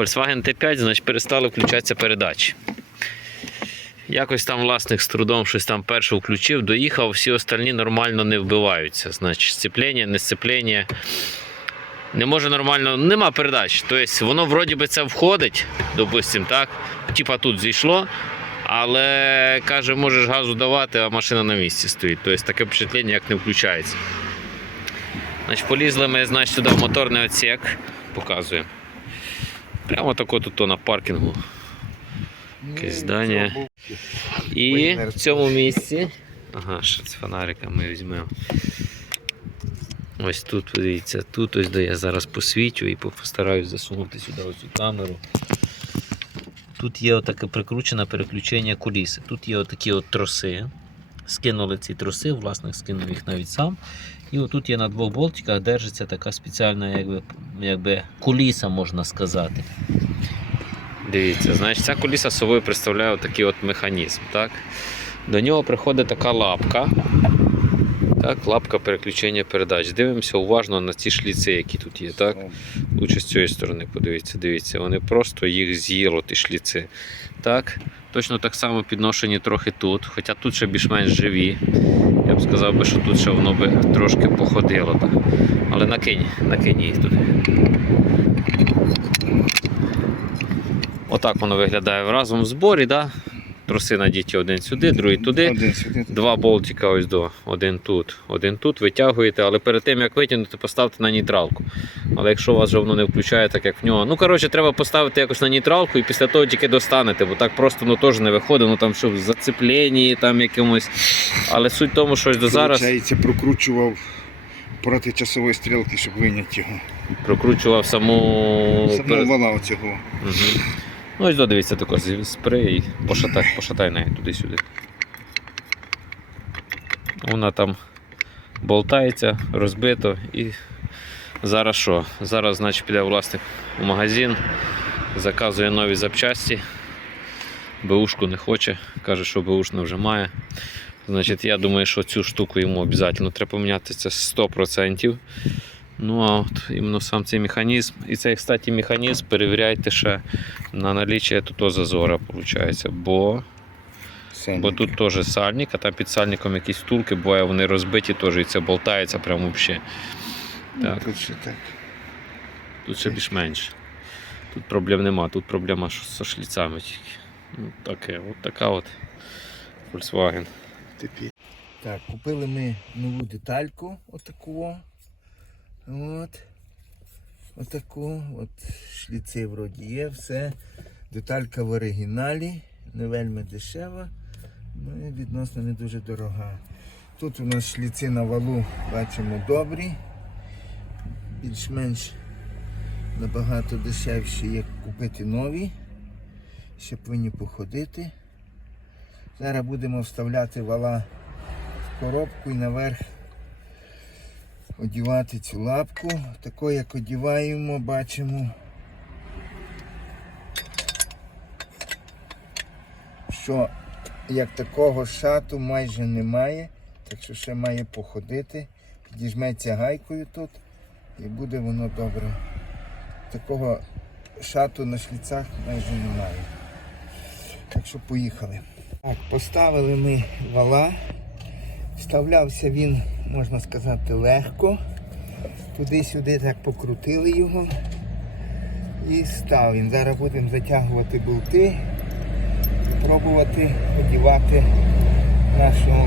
Volkswagen T5, значить перестали включатися передачі. Якось там власник з трудом щось там перше включив, доїхав, всі остальні нормально не вбиваються. Значить, сцеплення, не сцеплення. Не може нормально, нема передач. Тобто воно вроді би це входить, допустимо, так? Типа тут зійшло, але каже, можеш газу давати, а машина на місці стоїть. Тобто таке впечатлення, як не включається. Значить, полізли ми значить, туди в моторний отсек, показуємо. Прямо тако тут на паркінгу. Якесь здання. І в цьому місці. Ага, ще з фонарика ми візьмемо. Ось тут, дивіться, тут ось де я зараз посвічу і постараюсь засунути сюди оцю камеру. Тут є отаке прикручене переключення куліси. Тут є отакі от троси. Скинули ці труси, власник скинув їх навіть сам. І отут є на двох болтиках держиться така спеціальна якби, якби куліса, можна сказати. Дивіться, значить, ця куліса собою представляє такий от механізм. Так? До нього приходить така лапка. Так, лапка переключення передач. Дивимося уважно на ці шліци, які тут є. Так? Лучше з цієї сторони подивіться, дивіться, вони просто їх з'їло, ті шліци. Так? Точно так само підношені трохи тут, хоча тут ще більш-менш живі. Я б сказав би, що тут ще воно би трошки походило. Так? Але накинь, накинь їх туди. Отак воно виглядає разом в зборі. Да? Троси надіті один сюди, другий туди. Один сюди. Два болтика ось до. Один тут, один тут. Витягуєте, але перед тим як витягнути, поставте на нейтралку. Але якщо у вас вже воно не включає, так як в нього. Ну, коротше, треба поставити якось на нейтралку і після того тільки достанете, бо так просто ну, теж не виходить, ну там що в зацепленні там якимось. Але суть в тому, що ось до зараз Получається, прокручував проти часової стрілки, щоб виняти його. прокручував саму. Перед- вала оцього. Угу. Ну, ось дивіться також спрей пошатай, пошатай неї туди-сюди. Вона там болтається, розбито і зараз що? Зараз, значить, піде власник у магазин, заказує нові запчасті. Бушку не хоче, каже, що бушна вже має. Значить, я думаю, що цю штуку йому обов'язково треба поміняти це 100%. Ну а от іменно сам цей механізм. І цей, кстати, механізм перевіряйте ще на наліччя тут зазора, виходить. Бо, бо тут теж сальник, а там під сальником якісь втулки, буває, вони розбиті теж і це болтається прямо взагалі. так. Тут ще так. Тут ще більш-менш. Тут проблем нема, тут проблема що зі шліцами тільки. Ну, таке, от така от Volkswagen. Так, купили ми нову детальку, отаку. От. Отаку. От шліци вроді є, все. Деталька в оригіналі, не вельми дешева, ну і відносно не дуже дорога. Тут у нас шліци на валу бачимо добрі. Більш-менш набагато дешевші, як купити нові. Ще повинні походити. Зараз будемо вставляти вала в коробку і наверх одівати цю лапку. Тако як одіваємо, бачимо, що як такого шату майже немає, так що ще має походити. Підіжметься гайкою тут і буде воно добре. Такого шату на шліцах майже немає. Так що поїхали. Так, поставили ми вала. Вставлявся він, можна сказати, легко. Туди-сюди так покрутили його. І став він. Зараз будемо затягувати болти, пробувати одівати нашого